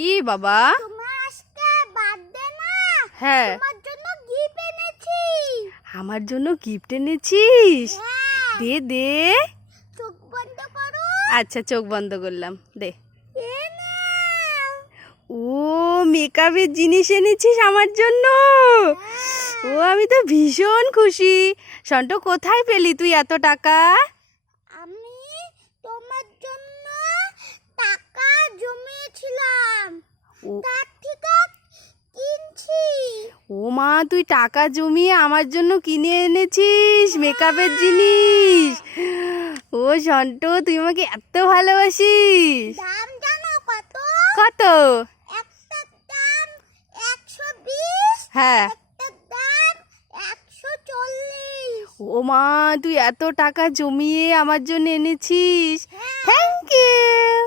কি বাবা? তোমার আজকে বার্থডে না? হ্যাঁ। তোমার জন্য গিফট এনেছি। আমার জন্য গিফট এনেছিস? হ্যাঁ। দে দে। চোখ বন্ধ করো। আচ্ছা, চোখ বন্ধ করলাম, দে। এ নাও। ও, মেকআপের জিনিস এনেছিস আমার জন্য? ও, আমি তো ভীষণ খুশি। সন্টু, কোথায় পেলি তুই এত টাকা? আমি তোমার জন্য টাকা জমিয়েছিলাম, ও তার থেকে কিনছি। ও মা, তুই টাকা জমিয়ে আমার জন্য কিনে এনেছিস মেকআপের জিনিস? ও সন্টু, তুই আমাকে এত ভালোবাসিস? দাম জানো কত? কত? একটার দাম 120, হ্যাঁ। একটার দাম 140। ও মা, তুই এত টাকা জমিয়ে আমার জন্য এনেছিস। হ্যাঁ। Thank you.